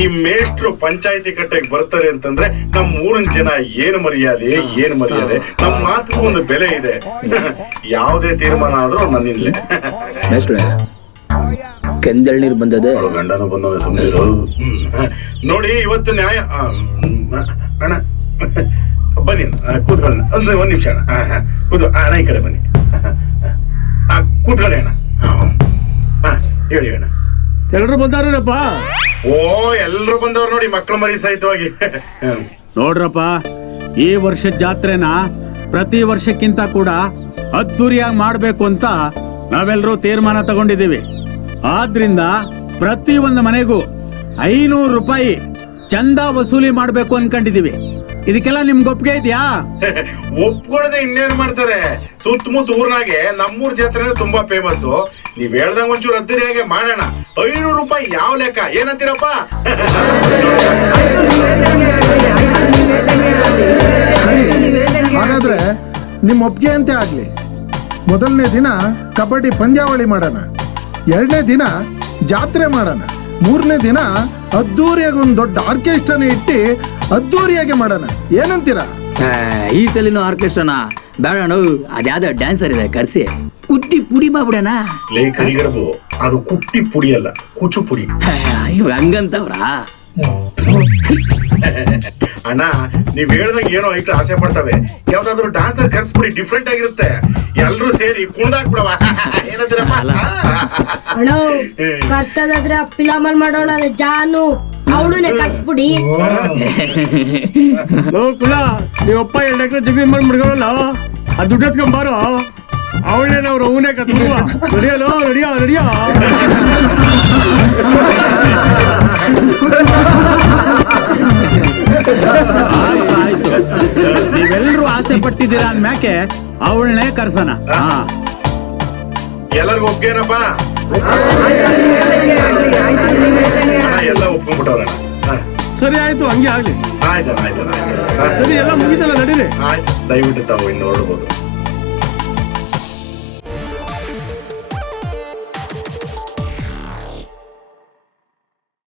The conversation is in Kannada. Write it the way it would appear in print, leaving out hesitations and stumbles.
ಈ ಮೇಷ್ಟ್ರು ಪಂಚಾಯತಿ ಕಟ್ಟೆಗೆ ಬರ್ತಾರೆ ಅಂತಂದ್ರೆ ನಮ್ಮ ಊರಿನ ಜನ ಏನು ಮರ್ಯಾದೆ ನಮ್ಮ ಮಾತಿಗೂ ಒಂದು ಬೆಲೆ ಇದೆ. ಯಾವುದೇ ತೀರ್ಮಾನ ಆದ್ರೂ ನನ್ನಿಂದಲೇ. ಮೇಷ್ಟ್ರೆ ಕೆಂದೆಳ್ನೀರು ಬಂದದೆ. ಗಂಡನು ಬಂದವ ಸುಮ್ಮನೆ ನೋಡಿ. ಇವತ್ತು ನ್ಯಾಯ ಅಣ್ಣ ಬನ್ನಿ ಕೂತ್ಕೊಳ್ಳೋಣ. ಒಂದ್ ನಿಮಿಷ ಅಣ್ಣ. ಕೂತ್ ಅಣ್ಣ ಈ ಕಡೆ ಬನ್ನಿ. ಕೂತ್ಕೊಳ್ಳಿ ಅಣ್ಣ. ಹೇಳಿ ಅಣ್ಣ. ಎಲ್ರು ಬಂದಾರಪ್ಪ? ಓ ಎಲ್ರು ಬಂದವ್ರು ನೋಡಿ, ಮಕ್ಕಳು ಮರಿ ಸಹಿತವಾಗಿ. ನೋಡ್ರಪ್ಪ, ಈ ವರ್ಷದ ಜಾತ್ರೆನ ಪ್ರತಿ ವರ್ಷಕ್ಕಿಂತ ಕೂಡ ಅದ್ದೂರಿಯಾಗಿ ಮಾಡ್ಬೇಕು ಅಂತ ನಾವೆಲ್ಲರೂ ತೀರ್ಮಾನ ತಗೊಂಡಿದ್ದೀವಿ. ಆದ್ರಿಂದ ಪ್ರತಿ ಒಂದು ಮನೆಗೂ 500 ರೂಪಾಯಿ ಚಂದ ವಸೂಲಿ ಮಾಡ್ಬೇಕು ಅನ್ಕೊಂಡಿದೀವಿ. ಇದಕ್ಕೆಲ್ಲ ನಿಮ್ಗೆ ಒಪ್ಪಿಗೆ ಇದೆಯಾ? ಒಪ್ಕೊಳ್ಳದೆ ಇನ್ನೇನ್ ಮಾಡ್ತಾರೆ. ಸುತ್ತಮುತ್ತ ಊರ್ನಾಗೆ ನಮ್ಮೂರ್ ಜಾತ್ರೆ ತುಂಬಾ ಫೇಮಸ್. ನೀವ್ ಹೇಳ್ದಂಗ ಒಂಚೂರು ಅದ್ದೂರಿಯಾಗೆ ಮಾಡೋಣ. 500 ರೂಪಾಯಿ ಯಾವ ಲೆಕ್ಕ, ಏನಂತೀರಪ್ಪ? ಹಾಗಾದ್ರೆ ನಿಮ್ ಒಪ್ಪಿಗೆ ಅಂತೆ ಆಗ್ಲಿ. ಮೊದಲನೇ ದಿನ ಕಬಡ್ಡಿ ಪಂದ್ಯಾವಳಿ ಮಾಡೋಣ, 2ನೇ ದಿನ ಜಾತ್ರೆ ಮಾಡೋಣ, 3ನೇ ದಿನ ಅದ್ದೂರಿಯಾಗಿ ಒಂದು ದೊಡ್ಡ ಆರ್ಕೆಸ್ಟ್ರಾನ ಇಟ್ಟು ಅದ್ದೂರಿಯಾಗಿ ಮಾಡೋಣ. ಏನಂತೀರಾ? ಈ ಸಲಿನೂ ಆರ್ಕೆಸ್ಟ್ರಾನ ಬೇಡ, ಅದ್ಯಾವ್ದೋ ಡ್ಯಾನ್ಸರ್ ಇದೆ ಕರ್ಸಿ ಕುಟ್ಟಿ ಪುಡಿ ಮಾಡ್ಬಿಡಣ. ಅದು ಕುಟ್ಟಿ ಪುಡಿ ಅಲ್ಲ, ಕುಚು ಪುಡಿ. ಇವಾಗ ಹಂಗಂತವ್ರಾ? ಅಣ್ಣ ನೀವ್ ಹೇಳ್ದಂಗ ಏನೋ ಐಟ್ಲು ಆಸೆ ಪಡ್ತವೆ. ಯಾವ್ದಾದ್ರು ಡಾನ್ಸರ್ ಕರ್ಸ್ಬಿಡಿ, ಡಿಫ್ರೆಂಟ್ ಆಗಿರುತ್ತೆ. ಎಲ್ರು ಸೇರಿ ಕುಣ್ದಾಕ್ಬಿಡವ. ಏನಂತೀರಪ್ಪ? ಅಣ್ಣ ಕರ್ಸೋದಾದ್ರೆ ಫಿಲಮಲ್ ಮಾಡೋಣ, ಜಾನು ಅವಳನ್ನೇ ಕರ್ಸ್ಬಿಡಿ. ಕುಲ ನೀವಪ್ಪ 2 ಎಕರೆ ಜಮೀನ್ ಮಾಡಿ ಮುಡ್ಕೊಳ್ಳಲ್ಲ, ಆ ದುಡ್ಡು ಎತ್ಕೊಂಬಾರೋ. ಅವಳೇನವ್ರು ಅವನೇ ಕತ್ಬಿಡುವ. ನಡಿಯಲೋ ನಡಿಯೋ. ಆಯ್ತು, ನೀವೆಲ್ಲರೂ ಆಸೆ ಪಟ್ಟಿದ್ದೀರಾ ಅಂದ್ಮ್ಯಾಕೆ ಅವಳನ್ನೇ ಕರ್ಸನ. ಎಲ್ಲರಿಗೂ ಒಪ್ಗೆನಪ್ಪ? ಎಲ್ಲ ಒಪ್ಕೊಂಡ್ಬಿಟ್ಟವ್ರಣ್ಣ. ಸರಿ ಆಯ್ತು, ಹಂಗೆ ಆಗ್ಲಿ. ಆಯ್ತು ಸರಿ, ಎಲ್ಲ ಮುಗಿತಲ್ಲ, ನಡೀರಿ. ಆಯ್ತು, ದಯವಿಟ್ಟು ತಾವು ಇನ್ನು ಹೊರಡ್ಬೋದು.